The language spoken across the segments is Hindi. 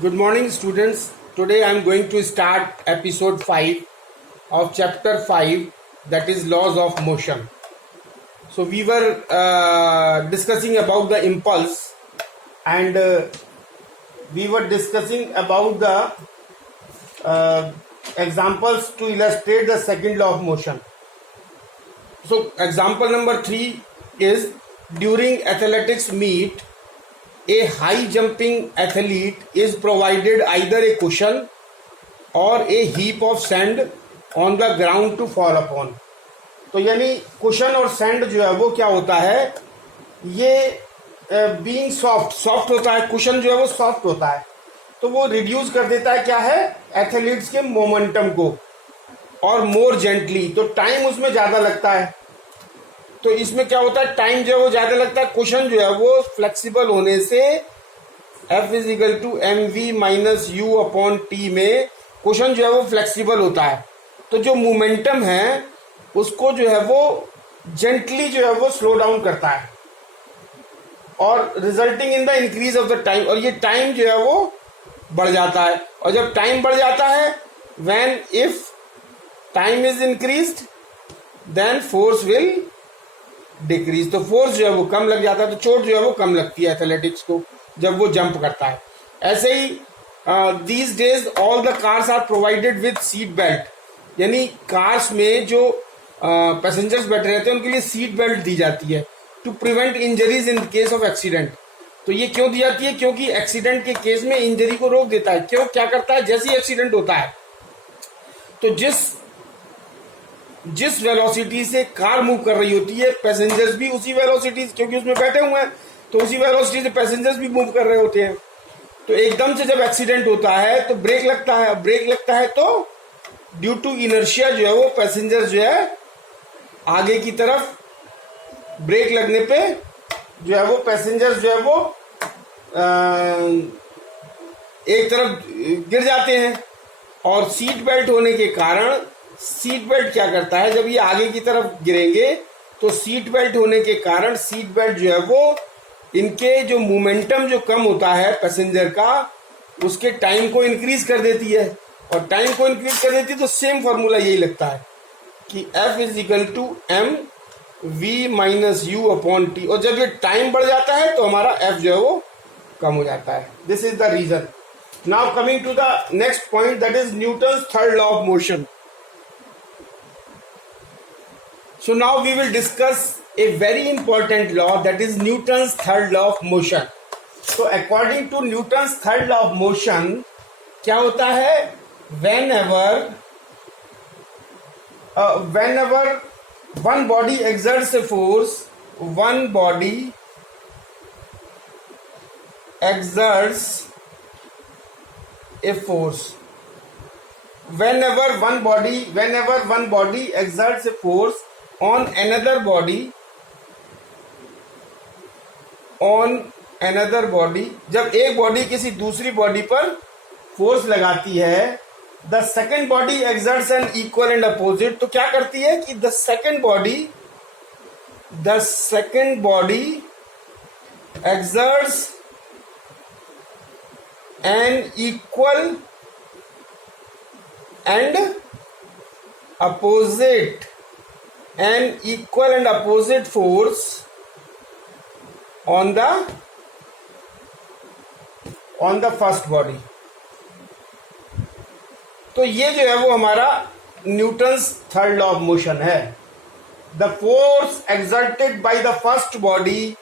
Good morning, students. Today I am going to start episode 5 of chapter 5, that is laws of motion. So we were discussing about the impulse, and we were discussing about the examples to illustrate the second law of motion. So example number 3 is, during athletics meet, a high jumping athlete is provided either a cushion or a heap of sand on the ground to fall upon. तो यानी कुशन और सैंड जो है वो क्या होता है, ये बीइंग सॉफ्ट होता है, कुशन जो है वो सॉफ्ट होता है, तो वो रिड्यूस कर देता है क्या है, एथलीट्स के मोमेंटम को, और मोर जेंटली, तो टाइम उसमें ज़्यादा लगता है। तो इसमें क्या होता है, टाइम जो है वो ज़्यादा लगता है, कुशन जो है वो फ्लेक्सिबल होने से F is equal to m v minus u upon t में कुशन जो है वो फ्लेक्सिबल होता है, तो जो मोमेंटम है उसको जो है वो जेंटली जो है वो स्लो डाउन करता है, और resulting in the increase of the time, और ये टाइम जो है वो बढ़ जाता है। और जब टाइम बढ़ जाता है, when if time is increased then force will decrease, तो फोर्स जो है वो कम लग जाता है, तो चोट जो है वो कम लगती है एथलेटिक्स को जब वो जंप करता है। ऐसे ही these days all the cars are provided with seat belt, यानी कार्स में जो पैसेंजर्स बैठे रहते हैं उनके लिए सीट बेल्ट दी जाती है to prevent injuries in case of accident. तो ये क्यों दी जाती है, क्योंकि एक्सीडेंट के केस में इंजरी को रोक देता है। क्यों, क्या करता है, जैसे ही एक्सीडेंट होता है तो जिस वेलोसिटी से कार मूव कर रही होती है, पैसेंजर्स भी उसी वेलोसिटी, क्योंकि उसमें बैठे हुए हैं तो उसी वेलोसिटी से पैसेंजर्स भी मूव कर रहे होते हैं। तो एकदम से जब एक्सीडेंट होता है तो ब्रेक लगता है, ब्रेक लगता है तो ड्यू टू इनर्शिया जो है वो पैसेंजर जो है आगे की तरफ, ब्रेक लगने पे जो है वो पैसेंजर्स जो है वो एक तरफ गिर जाते हैं, और सीट बेल्ट होने के कारण, सीट बेल्ट क्या करता है, जब ये आगे की तरफ गिरेंगे तो सीट बेल्ट होने के कारण सीट बेल्ट जो है वो इनके जो मोमेंटम जो कम होता है पैसेंजर का, उसके टाइम को इंक्रीज कर देती है, और टाइम को इंक्रीज कर देती है तो सेम फॉर्मूला यही लगता है कि F is equal to m v minus u upon t, और जब ये टाइम बढ़ जाता है तो हमारा F जो है वो कम हो जाता है। This is the reason. Now coming to the next point, that is Newton's third law of motion. So now we will discuss a very important law, that is Newton's third law of motion. So according to Newton's third law of motion, क्या होता है, whenever one body exerts a force, one body exerts a force, whenever one body exerts a force on another body, जब एक बॉडी किसी दूसरी बॉडी पर फोर्स लगाती है, the second body exerts an equal and opposite, तो क्या करती है कि the second body exerts an equal and opposite force on the first body। तो ये जो है वो हमारा Newton's third law of motion है। The force exerted by the first body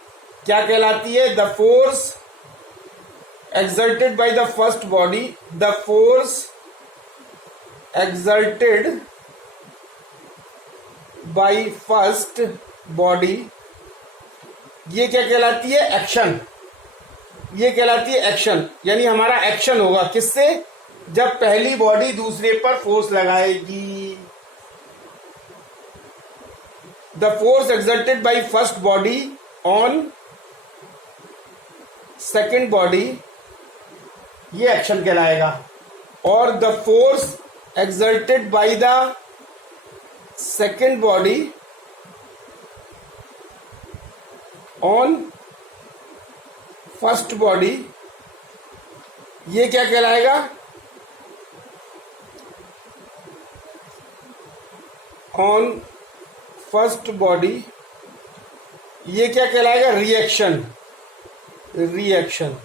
क्या कहलाती है, the force exerted by the first body, the force exerted by first body, ये क्या कहलाती है, एक्शन। ये कहलाती है एक्शन, यानी हमारा एक्शन होगा किससे, जब पहली बॉडी दूसरे पर फोर्स लगाएगी। The force exerted by first body on second body, ये एक्शन कहलाएगा। और the force exerted by the second body on first body, ये क्या कहलाएगा? ऑन फर्स्ट बॉडी, ये क्या कहलाएगा? रिएक्शन। रिएक्शन,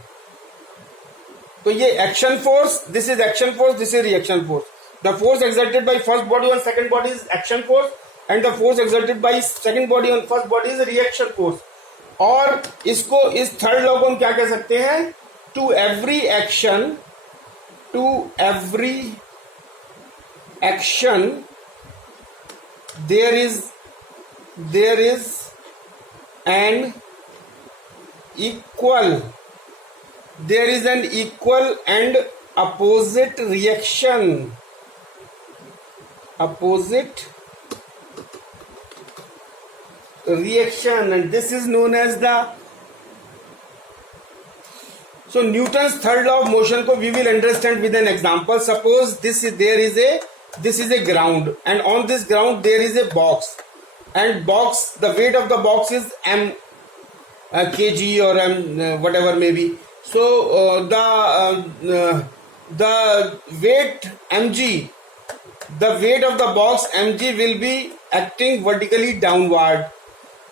तो ये action force, this is action force, this is reaction force. The force exerted by first body on second body is action force, and the force exerted by second body on first body is reaction force. और इसको, इस थर्ड लॉ को हम क्या कह सकते हैं? To every action there is an equal and opposite reaction. And this is known as the, so Newton's third law of motion ko we will understand with an example. Suppose this is a ground, and on this ground there is a box, and the weight of the box is m kg or m whatever may be. So the weight mg, the weight of the box mg will be acting vertically downward.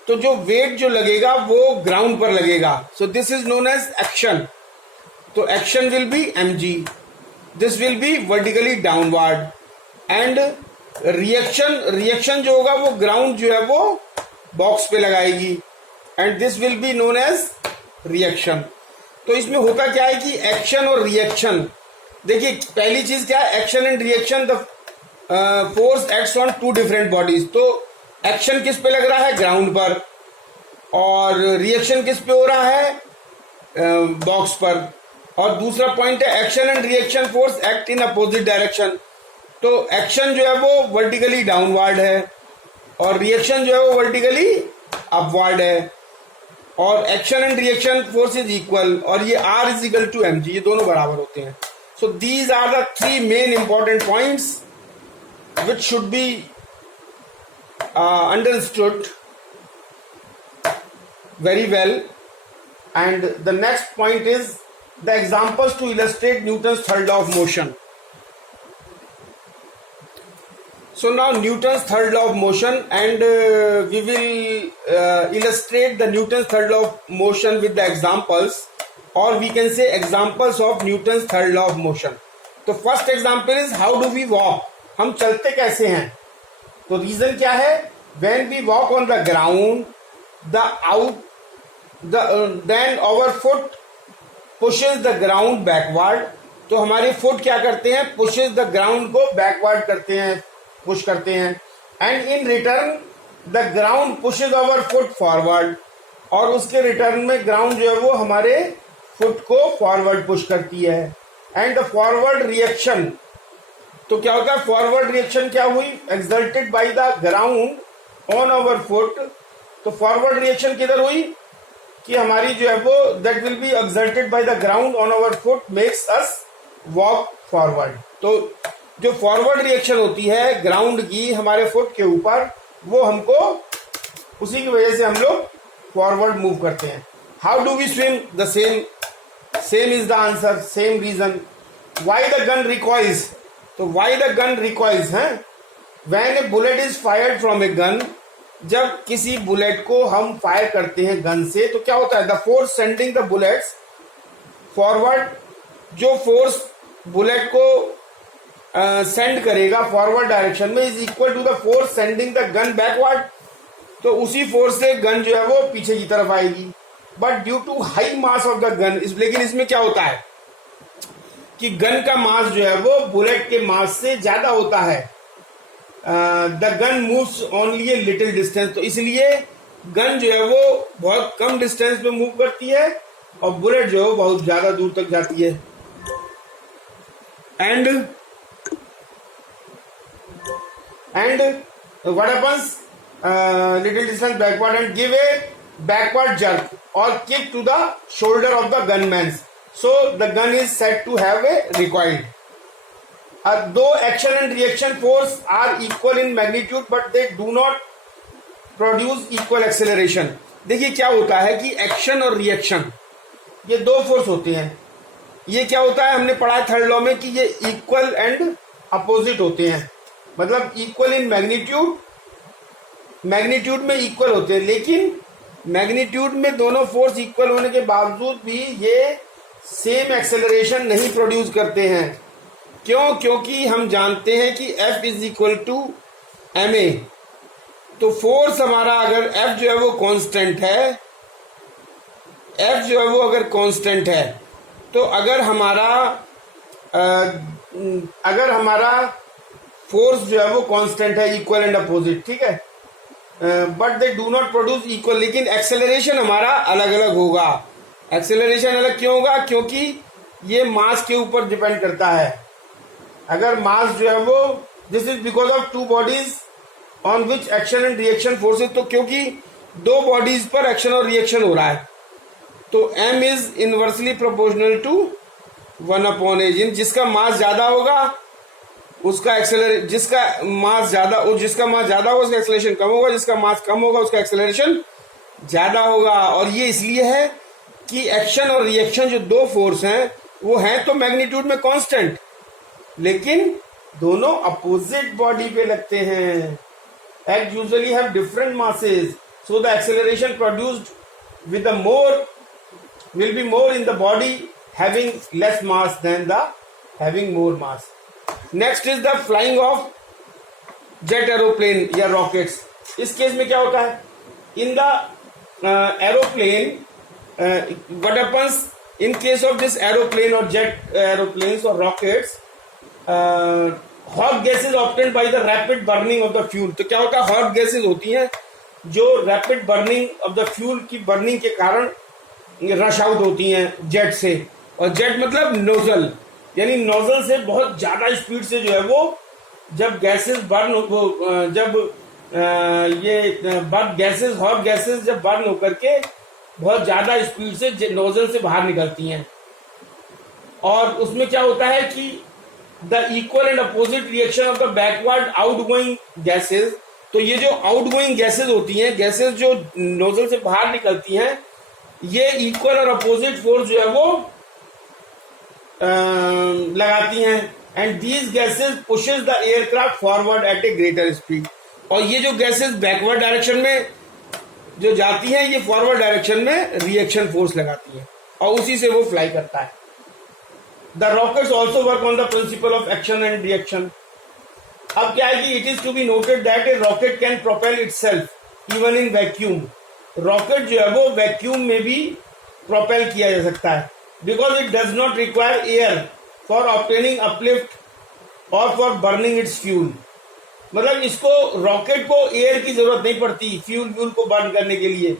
तो जो वेट जो लगेगा वो ग्राउंड पर लगेगा. So this is known as action. तो action will be mg, this will be vertically downward. And reaction जो होगा वो ग्राउंड जो है वो बॉक्स पे लगाएगी, and this will be known as reaction. तो इसमें होता क्या है कि एक्शन और रिएक्शन, देखिए पहली चीज क्या है, action and reaction, the force acts on two different bodies. तो एक्शन किस पे लग रहा है? ग्राउंड पर. और रिएक्शन किस पे हो रहा है? बॉक्स पर. और दूसरा पॉइंट है action and reaction force act in opposite direction. तो एक्शन जो है वो वर्टिकली डाउनवर्ड है और रिएक्शन जो है वो वर्टिकली अपवर्ड है. और action and reaction force is equal, और ये R is equal to mg, ये दोनों बराबर होते हैं. So these are the three main important points which should be understood very well. And the next point is the examples to illustrate Newton's third law of motion. So now Newton's third law of motion, and we will illustrate the Newton's third law of motion with the examples, or we can say examples of Newton's third law of motion. तो first example is how do we walk? हम चलते कैसे हैं? तो रीजन क्या है? When we walk on the ground, then our foot pushes the ground backward. तो हमारे फुट क्या करते हैं? pushes the ground को backward करते हैं, पुश करते हैं. and in return the ground pushes our foot forward. और उसके रिटर्न में ग्राउंड जो है वो हमारे फुट को फॉरवर्ड पुश करती है. and the forward reaction, तो क्या होता है? फॉरवर्ड रिएक्शन क्या हुई? Exerted by the ground on our foot. तो फॉरवर्ड रिएक्शन किधर हुई? कि हमारी जो है वो that will be exerted by the ground on our foot makes us walk forward. तो जो फॉरवर्ड रिएक्शन होती है ग्राउंड की हमारे फुट के ऊपर, वो हमको उसी की वजह से हम लोग फॉरवर्ड मूव करते हैं. How do we swim? The same is the answer, same reason. Why the gun recoils? तो वाई द गन रिकॉइल्स है? When a bullet is fired from a gun, जब किसी बुलेट को हम फायर करते हैं गन से, तो क्या होता है? The force sending the bullets forward, जो फोर्स बुलेट को सेंड करेगा फॉरवर्ड डायरेक्शन में, is equal to the force sending the gun backward. तो उसी फोर्स से गन जो है वो पीछे की तरफ आएगी. But due to high mass of the gun, लेकिन इसमें क्या होता है कि गन का मास जो है वो बुलेट के मास से ज्यादा होता है. The gun moves only a little distance. तो इसलिए गन जो है वो बहुत कम डिस्टेंस पे मूव करती है और बुलेट जो है वो बहुत ज्यादा दूर तक जाती है. And what happens? Little distance backward and give a backward jerk or kick to the shoulder of the gunman. So the gun is said to have a recoil. Though action and reaction force are equal in magnitude, but they do not produce equal acceleration. देखिए क्या होता है कि एक्शन और रिएक्शन ये दो फोर्स होते हैं. ये क्या होता है, हमने पढ़ा है थर्ड लॉ में कि ये इक्वल एंड अपोजिट होते हैं, मतलब इक्वल इन मैग्नीट्यूड, मैग्नीट्यूड में इक्वल होते हैं, लेकिन मैग्नीट्यूड में दोनों फोर्स इक्वल होने के बावजूद भी ये सेम एक्सेलरेशन नहीं प्रोड्यूस करते हैं। क्यों? क्योंकि हम जानते हैं कि F is equal to ma, तो फोर्स हमारा अगर F जो है वो कांस्टेंट है, F जो है वो अगर कांस्टेंट है, तो अगर हमारा फोर्स जो है वो कांस्टेंट है, इक्वल एंड अपोजिट, ठीक है, but they do not produce equal, लेकिन एक्सेलरेशन हमारा अलग अलग होगा। एक्सेलरेशन अलग क्यों होगा? क्योंकि ये मास के ऊपर डिपेंड करता है। अगर मास जो है वो, this is because of two bodies on which action and reaction forces, तो क्योंकि दो बॉडीज पर एक्शन और रिएक्शन हो रहा है, तो m is inversely proportional to 1/a, जिसका मास ज्यादा होगा उसका जिसका मास ज्यादा होगा उसका एक्सेलरेशन कम होगा, जिसका मास कम होगा उसका एक्सेलरेशन ज्यादा होगा। और ये इसलिए है कि एक्शन और रिएक्शन जो दो फोर्स हैं वो हैं तो मैग्नीट्यूड में कांस्टेंट, लेकिन दोनों अपोजिट बॉडी पे लगते हैं। Act usually have different masses, so the acceleration produced with the more will be more in the body having less mass than the having more mass. Next is the flying of jet aeroplane या rockets. इस केस में क्या होता है, in the aeroplane what happens in case of this aeroplane or jet aeroplanes or rockets, hot gases obtained by the rapid burning of the fuel. तो क्या होता है, hot gases होती हैं जो rapid burning of the fuel की burning के कारण रश आउट होती हैं जेट से, और जेट मतलब नोजल, यानी नोजल से बहुत ज्यादा स्पीड से जो है वो जब गैसेस बर्न हो, जब ये गैसेस हॉट गैसेस जब बर्न होकर के बहुत ज्यादा स्पीड से नोजल से बाहर निकलती हैं, और उसमें क्या होता है कि the equal and opposite reaction of the backward outgoing gases, तो ये जो आउटगोइंग गैसेस होती हैं, गैसेस जो नोजल से बाहर निकलती हैं, ये इक्वल और अपोजिट फोर्स जो है वो लगाती हैं, and these gases pushes the aircraft forward at a greater speed. और ये जो गैसेस बैकवर्ड डायरेक्शन में जो जाती हैं, ये फॉरवर्ड डायरेक्शन में रिएक्शन फोर्स लगाती हैं और उसी से वो फ्लाई करता है। The rockets also work on the principle of action and reaction. अब क्या है कि it is to be noted that a rocket can propel itself even in vacuum. Rocket जो है वो वैक्यूम में भी प्रोपेल किया जा सकता है, because it does not require air for obtaining uplift और फॉर बर्निंग इट्स फ्यूल। मतलब इसको रॉकेट को एयर की जरूरत नहीं पड़ती फ्यूल को बर्न करने के लिए।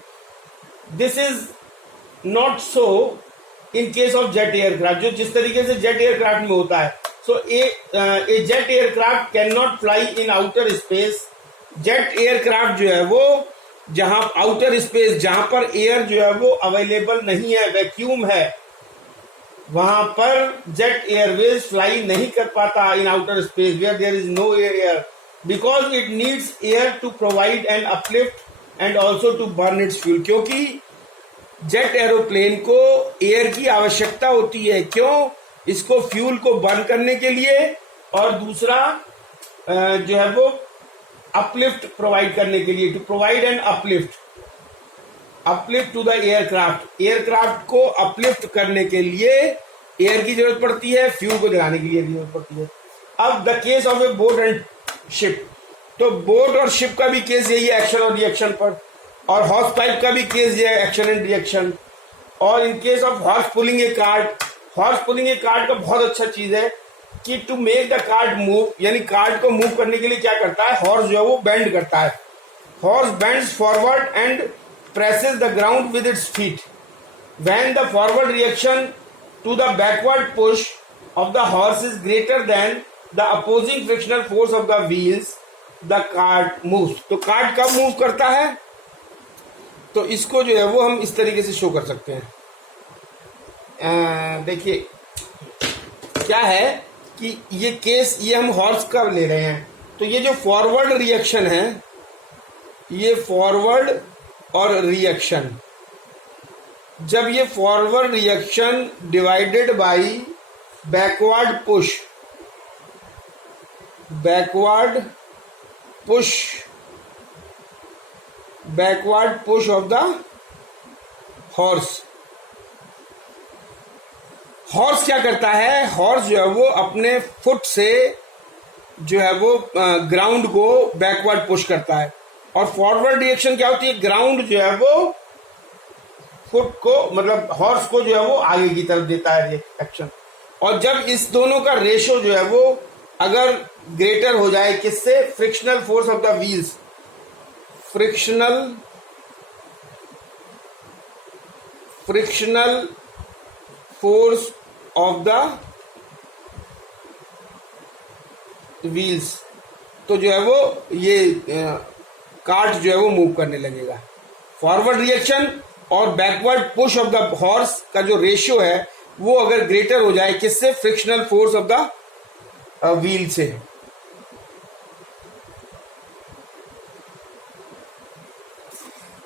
This is not so in case of jet aircraft, जो जिस तरीके से जेट एयरक्राफ्ट में होता है। So a jet aircraft can not fly in outer space. Jet aircraft जो है वो जहां आउटर स्पेस, जहां पर एयर जो है वो अवेलेबल नहीं है, वैक्यूम है, वहां पर जेट एयरवेज फ्लाई नहीं कर पाता in outer space where there is no air, because it needs air to provide an uplift and also to burn its fuel. क्योंकि जेट एरोप्लेन को एयर की आवश्यकता होती है। क्यों? इसको फ्यूल को बर्न करने के लिए, और दूसरा जो है वो अपलिफ्ट प्रोवाइड करने के लिए, to provide an uplift to the aircraft. Aircraft को अपलिफ्ट करने के लिए एयर की जरूरत पड़ती है, फ्यूल को जलाने के लिए जरूरत पड़ती है। अब the case of A boat and ship, तो बोट और शिप का भी केस यही है एक्शन और रिएक्शन पर, और हॉर्स पाइप का भी केस ये है एक्शन एंड रिएक्शन। और in case of horse pulling a cart, horse pulling a cart का बहुत अच्छा चीज है कि to make the cart move, यानी कार्ट को मूव करने के लिए क्या करता है, हॉर्स जो है वो बेंड करता है। Horse bends forward and presses the ground with its feet. When the forward reaction to the backward push of the horse is greater than the opposing frictional force of the wheels, the cart moves. तो कार्ट कब मूव करता है, तो इसको जो है वो हम इस तरीके से शो कर सकते हैं। देखिए क्या है कि ये केस, ये हम हॉर्स का ले रहे हैं, तो ये जो फॉरवर्ड रिएक्शन है, ये फॉरवर्ड और रिएक्शन, जब ये forward reaction divided by backward push of the horse क्या करता है, हॉर्स जो है वो अपने फुट से जो है वो ग्राउंड को बैकवर्ड पुश करता है, और फॉरवर्ड रिएक्शन क्या होती है, ग्राउंड जो है वो फुट को मतलब हॉर्स को जो है वो आगे की तरफ देता है रिएक्शन। और जब इस दोनों का रेशो जो है वो अगर ग्रेटर हो जाए किससे, frictional force of the wheels, frictional force of the wheels, तो जो है वो ये कार्ट जो है वो मूव करने लगेगा। फॉरवर्ड रिएक्शन और backward push of the horse का जो रेशियो है वो अगर ग्रेटर हो जाए किससे, frictional force of the wheel से।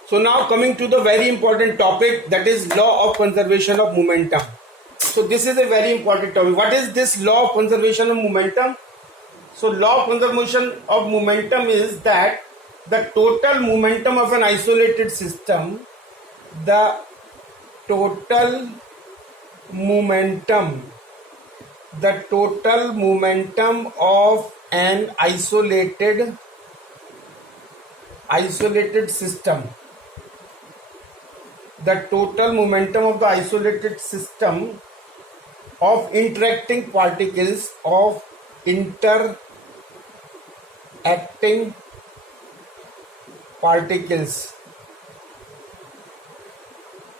So now coming to the very important topic, that is law of conservation of momentum. So this is a very important topic. What is this law of conservation of momentum? So law of conservation of momentum is that the total momentum of an isolated system, the total momentum of an isolated system, the total momentum of the isolated system of interacting particles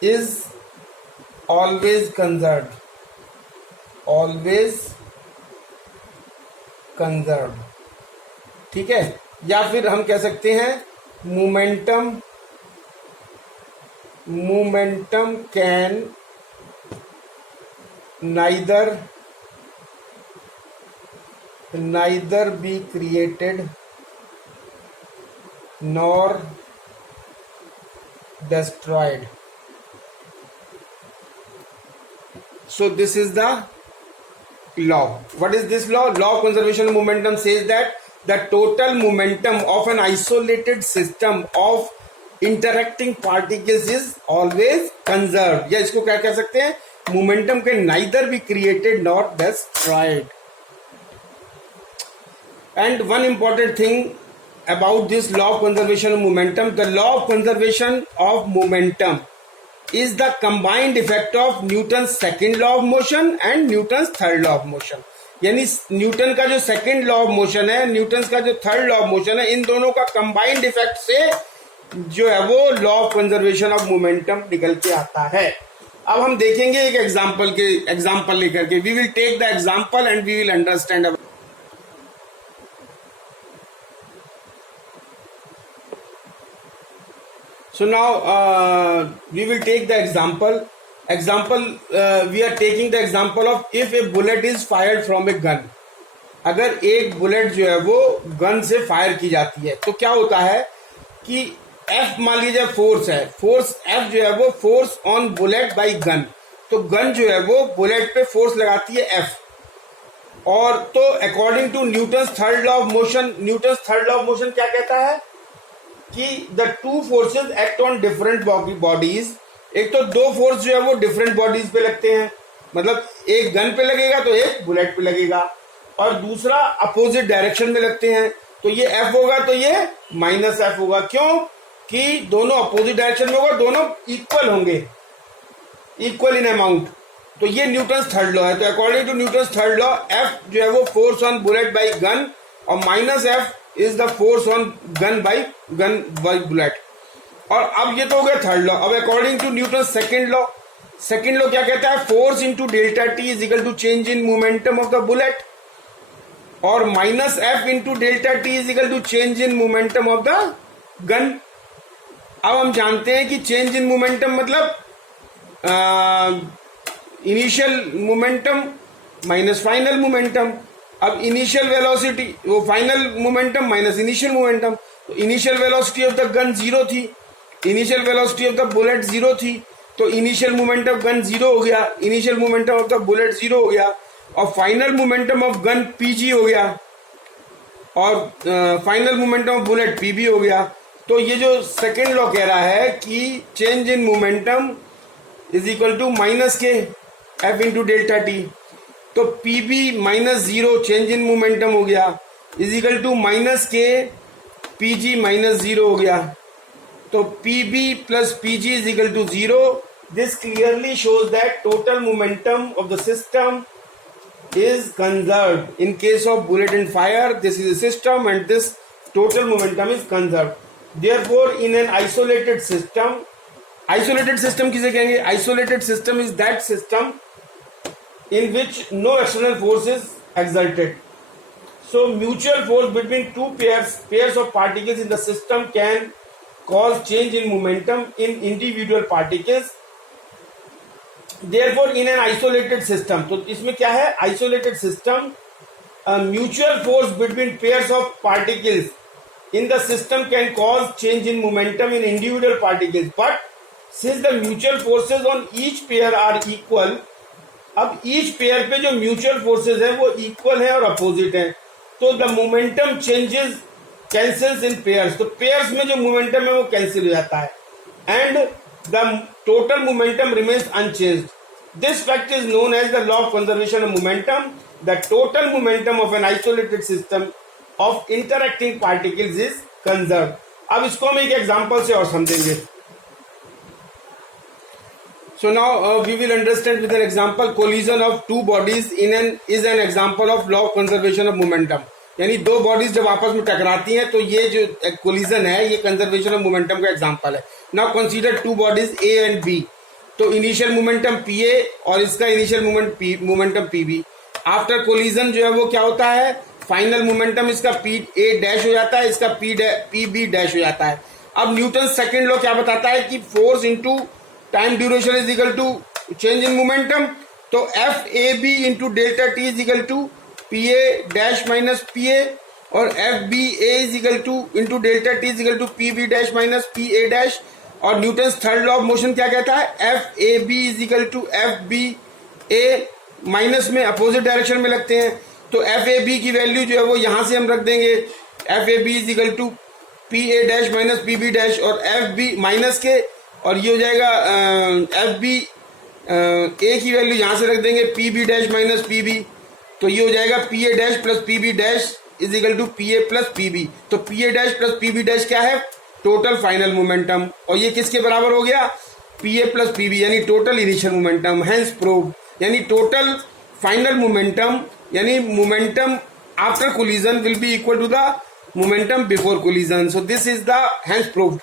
is always conserved, ठीक है। या फिर हम कह सकते हैं momentum can neither be created nor destroyed. So this is the law. What is this law? Law of conservation of momentum says that the total momentum of an isolated system of interacting particles is always conserved. या इसको क्या कह सकते हैं, momentum can neither be created nor destroyed. And one important thing about this law of conservation of momentum, the law of conservation of momentum is the combined effect of Newton's second law of motion and Newton's third law of motion. यानी न्यूटन का जो सेकंड लॉ ऑफ मोशन है, न्यूटन का जो थर्ड लॉ ऑफ मोशन है, इन दोनों का कंबाइंड इफेक्ट से जो है वो law of conservation of momentum निकल के आता है। अब हम देखेंगे एक एग्जांपल लेकर के, we will take the example and we will understand. So now we will take the example. We are taking the example of if a bullet is fired from a gun. अगर एक बुलेट जो है वो गन से फायर की जाती है तो क्या होता है कि F मान लीजिए फोर्स है, फोर्स F जो है वो force on bullet by gun, तो गन जो है वो बुलेट पे फोर्स लगाती है F। और तो according to Newton's third law of motion, Newton's third law of motion क्या कहता है कि the two forces act on different bodies. एक तो दो फोर्स जो है वो डिफरेंट बॉडीज पे लगते हैं, मतलब एक गन पे लगेगा तो एक बुलेट पे लगेगा, और दूसरा अपोजिट डायरेक्शन में लगते हैं, तो ये F होगा तो ये माइनस F होगा। क्यों कि दोनों अपोजिट डायरेक्शन में होगा, दोनों इक्वल होंगे, इक्वल इन अमाउंट। तो ये न्यूटन्स थर्ड लॉ है। तो according to Newton's third law F जो है वो force on bullet by gun और minus F is the force on gun by bullet. और अब ये तो हो गया थर्ड लॉ। अब according to Newton second law क्या कहता है, force into delta T is equal to change in momentum of the bullet, और minus F into delta T is equal to change in momentum of the gun. अब हम जानते हैं कि चेंज इन मोमेंटम मतलब initial momentum minus final momentum. अब इनिशियल वेलोसिटी वो final momentum minus initial momentum, तो initial velocity of the gun zero थी, initial velocity of the bullet zero थी, तो इनिशियल मोमेंटम ऑफ गन 0 हो गया, initial momentum of the bullet 0 हो गया, और final momentum of gun pg हो गया, और final momentum of bullet pb हो गया। तो ये जो सेकेंड लॉ कह रहा है कि change in momentum is equal to minus के एफ इंटू डेल्टा टी। तो pb minus 0 change in momentum हो गया इज इक्वल टू माइनस के pg माइनस 0 हो गया। तो pb plus pg is equal to 0। This clearly shows that total momentum of the system is conserved. In case of bullet and fire, this is a system and this total momentum is conserved. Therefore, in an isolated system किसे कहेंगे? Isolated system is that system in which no external force is exerted. So, mutual force between two pairs of particles in the system can cause change in momentum in individual particles. Therefore, in an isolated system, तो इसमें क्या है? Isolated system, a mutual force between pairs of particles in the system can cause change in momentum in individual particles. But since the mutual forces on each pair are equal, अब each pair पे जो mutual forces है वो equal है और opposite है, तो the momentum changes cancels in pairs. तो pairs में जो momentum है वो cancel हो जाता है and the total momentum remains unchanged. This fact is known as the law of conservation of momentum. The total momentum of an isolated system of interacting particles is conserved. अब इसको हम एक एग्जांपल से और समझेंगे. So now we will understand with an example. Collision of two bodies is an example of law of conservation of momentum. यानी दो बॉडीज जब आपस में टकराती हैं तो ये जो कोलिजन है ये कंजर्वेशन ऑफ मोमेंटम का एग्जांपल है. Now consider two bodies A and B. तो इनिशियल मोमेंटम पी ए और इसका initial momentum p B. After collision जो है वो क्या होता है? फाइनल मोमेंटम इसका पी ए डैश हो जाता है, इसका पी बी डैश हो जाता है. अब न्यूटन सेकेंड लॉ क्या बताता है कि force into time duration is equal to change in momentum. तो F A B into delta T is equal to P A dash minus P A, और F B A is equal to into delta T is equal to P B dash minus P A dash. और Newton third law of motion क्या कहता है? F A B is equal to F B A minus में अपोजिट डायरेक्शन में लगते हैं. तो एफ ए बी की वैल्यू जो है वो यहां से हम रख देंगे. F A B is equal to P A dash minus P B dash, और एफ बी माइनस के, और ये हो जाएगा एफ बी ए की वैल्यू यहां से रख देंगे P B dash minus P B. तो ये हो जाएगा P A dash plus P B dash is equal to P A plus P B. तो P A dash plus P B dash क्या है? Total final momentum. और ये किसके बराबर हो गया? P A plus P B, यानी total initial momentum. Hence prove, यानी टोटल फाइनल मोमेंटम यानी momentum after collision will be equal to the momentum before collision. So this is the hence proved.